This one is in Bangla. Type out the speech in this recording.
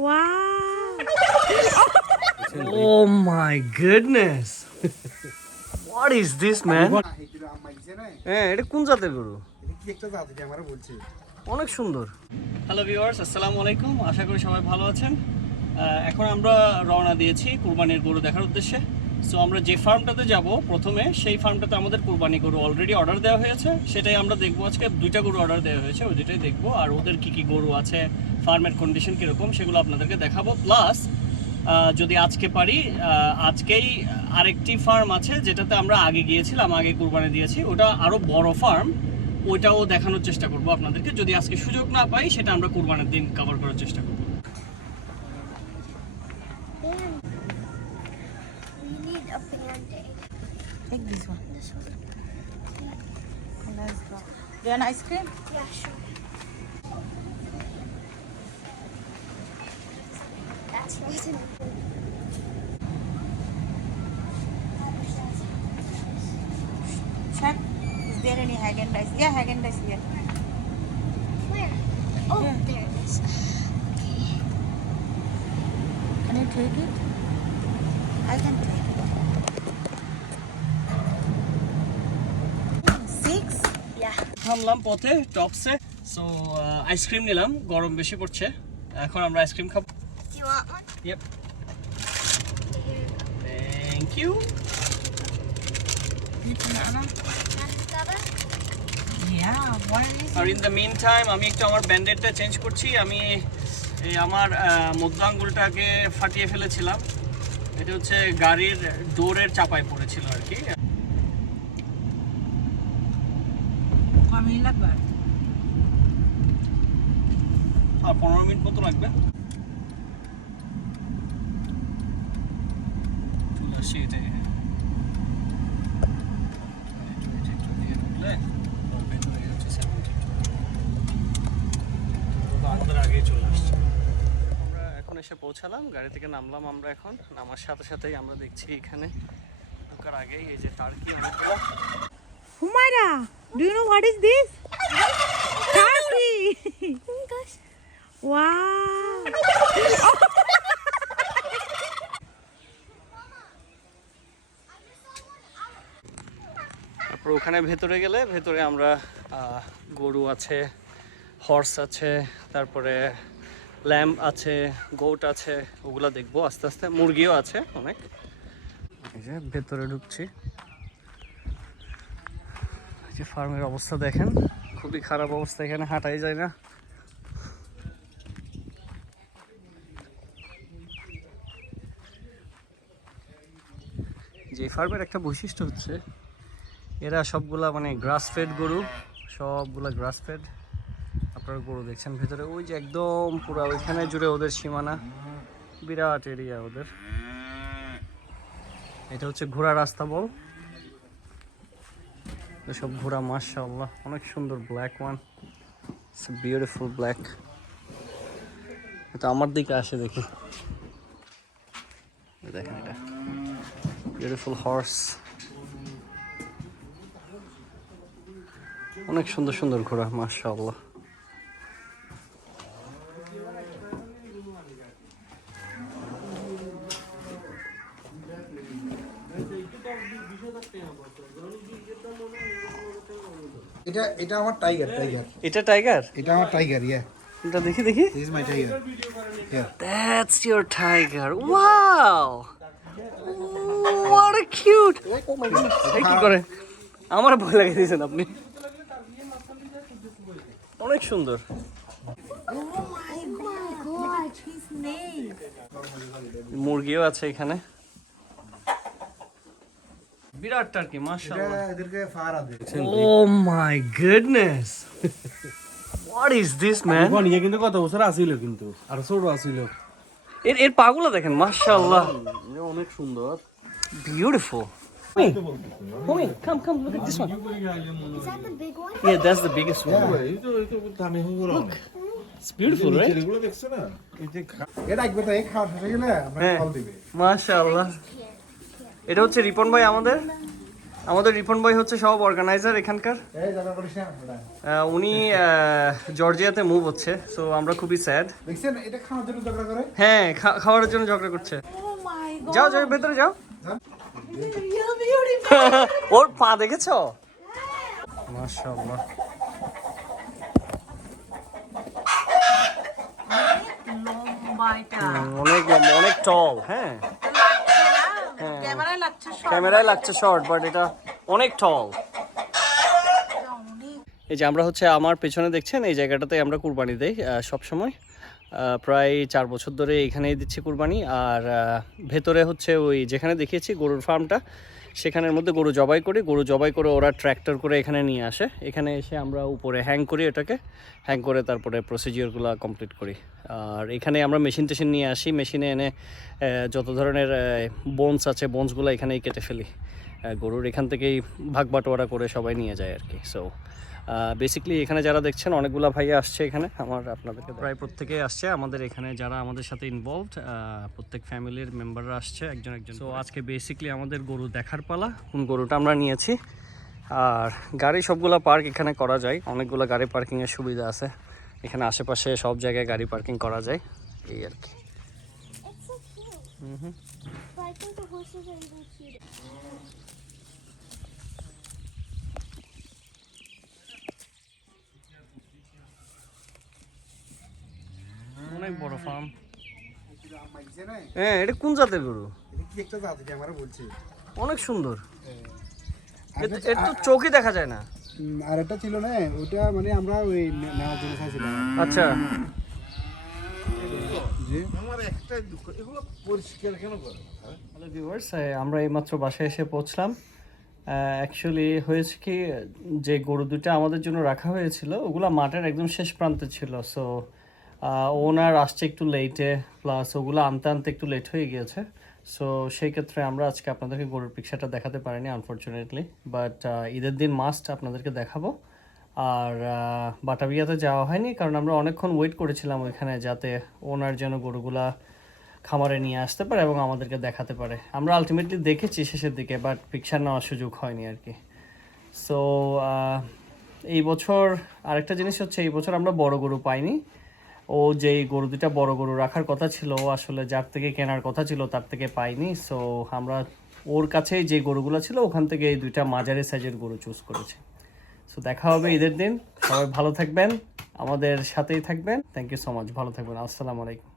Wow. Oh my goodness. What is this, man? হ্যাঁ, এটা কোন জাতের গরু? অনেক সুন্দর। হ্যালো ভিউয়ার্স, আসসালামু আলাইকুম। আশা করি সবাই ভালো আছেন। এখন আমরা রওনা দিয়েছি কুরবানির গরু দেখার উদ্দেশ্যে। সো আমরা যে ফার্মটাতে যাব প্রথমে, সেই ফার্মটাতে আমাদের কুরবানি গরু অলরেডি অর্ডার দেওয়া হয়েছে। সেটাই আমরা দেখবো। আজকে 2টা গরু অর্ডার দেওয়া হয়েছে, ওই দুটাই দেখবো। আর ওদের কি কি গরু আছে, ফার্মের কন্ডিশন কীরকম, সেগুলো আপনাদেরকে দেখাবো। প্লাস যদি আজকে পারি, আজকেই আরেকটি ফার্ম আছে যেটাতে আমরা আগে গিয়েছিলাম, আগে কুরবানি দিয়েছি। ওটা আরও বড় ফার্ম, ওইটাও দেখানোর চেষ্টা করবো আপনাদেরকে। যদি আজকে সুযোগ না পাই, সেটা আমরা কুরবানির দিন কভার করার চেষ্টা করবো। Take this one. This one. Let's go. Do you want ice cream? Yeah, sure. That's frozen. Check. Is there any Häagen-Dazs? Yeah, Häagen-Dazs here. Where? Oh, Yeah. there it is. Okay. Can you take it? I can take it. 6? Yeah. থামলাম পথে টপসে। সো আইসক্রিম নিলাম, গরম বেশি পড়ছে। এখন আমরা আইসক্রিম খাবো। Do you want one? Yep. Here you go. Thank you. Need banana? Mascara? Yeah. What is আর ইন দ্য মিন টাইম আমি একটু আমার ব্যান্ডেডটা চেঞ্জ করছি। আমি এই আমার মধ্য আঙ্গুলটাকে ফাটিয়ে ফেলেছিলাম। এটা হচ্ছে গাড়ির ডোরের চাপায় পড়েছিল আর কি। Kami লাগবে? আর 15 মিনিট মতো লাগবে। চলে আসি এটাই। আমাদের আগেই চলে আসছে। আমরা এখন এসে পৌঁছালাম, গাড়ি থেকে নামলাম। আমরা এখন নামার সাথে সাথেই আমরা দেখছি এখানে ঢোকার আগেই এই যে টার্কি অনেকগুলো। Humaira, do you know what is this? Turkey. Oh, gosh. Wow. তারপর ওখানে ভেতরে গেলে ভেতরে আমরা গরু আছে, হর্স আছে, তারপরে ল্যাম্প আছে, গোট আছে, ওগুলা দেখবো আস্তে আস্তে। মুরগিও আছে অনেক। এই যে ভেতরে ঢুকছি। এই যে ফার্মের অবস্থা দেখেন, খুবই খারাপ অবস্থা, এখানে হাঁটাই যায় না। যে ফার্মের একটা বৈশিষ্ট্য হচ্ছে এরা সবগুলা মানে গ্রাস ফেড গরু, সবগুলা গ্রাস ফেড। আপনারা গরু দেখছেন ভেতরে, ওই যে একদম পুরো ওইখানে জুড়ে ওদের সীমানা, বিরাট এরিয়া ওদের। এটা হচ্ছে ঘোড়া রাস্তা বল। সব ঘোড়া মাশাআল্লাহ অনেক সুন্দর, black one, it's a beautiful black. এটা আমার দিকে আসে দেখি, দেখেন এটা বিউটিফুল হর্স। অনেক সুন্দর সুন্দর ঘোড়া মাশাআল্লাহ। এটা এটা আমার টাইগার টাইগার এটা টাইগার? এটা আমার টাইগার ইয়া এটা দেখি দেখি। This is my tiger yeah That's your tiger. Wow! What a cute! Oh my goodness. এই কি করে? আমার ভয় লাগিয়ে দিয়েছেন আপনি। অনেক সুন্দর। Oh my God, his name. মুরগিও আছে এখানে। বিরাট টার্কি এটা মাশাআল্লাহ। এদেরকে ফারা দেয় Oh my goodness. What is this, man? নিয়ে কিন্তু কত বছর আসিল, কিন্তু আর ছোট আসিল। এর পাগুলো দেখেন মাশাআল্লাহ, অনেক সুন্দর। beautiful. Homie, come, look at this one. Is that the big one? Yeah, that's the biggest one. It's beautiful, right? এগুলো দেখছো না? এই যে এটা একবার তো এই খাওয়া শেষ হয়ে গেলে আপনাকে হ্যাঁ কল দিবে মাশাআল্লাহ। Here. এটা হচ্ছে রিপন ভাই আমাদের রিপন ভাই হচ্ছে সব অর্গানাইজার এখানকার। এই জায়গা করিস না ওটা। উনি জর্জিয়াতে মুভ হচ্ছে, সো আমরা খুবই স্যাড। দেখছেন এটা খাওয়ার জন্য ঝগড়া করে। হ্যাঁ, খাওয়ার জন্য ঝগড়া করছে। Oh my god. যাও যাও ভেতরে যাও। Real beautiful. ওর পা দেখেছো? মাশাআল্লাহ। লম্বা এটা। অনেক লম্বা, অনেক টল। হ্যাঁ, লাগছে না? ক্যামেরায় লাগছে short. ক্যামেরায় লাগছে শর্ট, বাট এটা অনেক টল। এই যে আমরা হচ্ছে আমার পেছনে দেখছেন এই জায়গাটাতে আমরা কুরবানি দেই সব সময়। প্রায় 4 বছর ধরে এখানেই দিচ্ছি কুরবানি। আর ভেতরে হচ্ছে ওই যেখানে দেখিয়েছি গরুর ফার্মটা, সেখানের মধ্যে গরু জবাই করি। গরু জবাই করে ওরা ট্র্যাক্টর করে এখানে নিয়ে আসে। এখানে এসে আমরা উপরে হ্যাং করি, এটাকে হ্যাং করে তারপরে প্রসিজিওরগুলো কমপ্লিট করি। আর এখানে আমরা মেশিন টেশিন নিয়ে আসি, মেশিনে এনে যত ধরনের বোনস আছে বোনসগুলো এখানেই কেটে ফেলি। গরুর এখান থেকেই ভাগ বাটোয়ারা করে সবাই নিয়ে যায় আর কি। সো বেসিক্যালি এখানে যারা দেখছেন অনেকগুলো ভাইয়া আসছে এখানে, আপনাদেরকে প্রায় প্রত্যেকেই আসছে আমাদের এখানে যারা আমাদের সাথে ইনভলভড, প্রত্যেক ফ্যামিলির মেম্বাররা আসছে একজন একজন। তো আজকে বেসিক্যালি আমাদের গরু দেখার পালা, কোন গরুটা আমরা নিয়েছি। আর গাড়ি সবগুলো পার্ক এখানে করা যায়, অনেকগুলো গাড়ি পার্কিংয়ের সুবিধা আছে এখানে, আশেপাশে সব জায়গায় গাড়ি পার্কিং করা যায় এই আর কি। It's so cute. But I think the horses are even cuter. অনেক বড় ফার্ম। মাইছে না হ্যাঁ, এটা কোন জাতের গরু? এটা কি একটা জাত এটা আমরা বলছি। অনেক সুন্দর। এর তো চোখই দেখা যায় না। আর একটা ছিল না ওটা মানে আমরা ওই নেওয়ার জন্য চাইছিলাম। আচ্ছা, যে আমার একটা এগুলো পরিষ্কার কেন করে? হ্যালো ভিউয়ার্স, আমরা এইমাত্র বাসায় এসে পৌঁছলাম। অ্যাকচুয়ালি হয়েছে কি, যে গরু দুটা আমাদের জন্য রাখা হয়েছিল ওগুলো মাঠের একদম শেষ প্রান্তে ছিল। সো ওনার আসছে একটু লেটে, প্লাস ওগুলো আনতে আনতে একটু লেট হয়ে গিয়েছে। সো সেই ক্ষেত্রে আমরা আজকে আপনাদেরকে গরুর পিকচারটা দেখাতে পারিনি আনফর্চুনেটলি, বাট ঈদের দিন মাস্ট আপনাদেরকে দেখাবো। আর বাটাবিয়াতে যাওয়া হয়নি কারণ আমরা অনেকক্ষণ ওয়েট করেছিলাম ওইখানে, যাতে ওনার যেন গরুগুলা খামারে নিয়ে আসতে পারে এবং আমাদেরকে দেখাতে পারে। আমরা আলটিমেটলি দেখেছি শেষের দিকে, বাট পিকচার নেওয়ার সুযোগ হয়নি আর কি। সো এই বছর আরেকটা জিনিস হচ্ছে, এই বছর আমরা বড় গরু পাইনি। ও যেই গরু দুটা বড় গরু রাখার কথা ছিল, ও আসলে যার থেকে কেনার কথা ছিল তার থেকে পাইনি। সো আমরা ওর কাছেই যে গরুগুলো ছিল ওখান থেকে এই দুইটা মাঝারি সাইজের গরু চুজ করেছি। সো দেখা হবে ঈদের দিন। সবাই ভালো থাকবেন, আমাদের সাথেই থাকবেন। থ্যাংক ইউ সো মাচ, ভালো থাকবেন। আসসালামু আলাইকুম।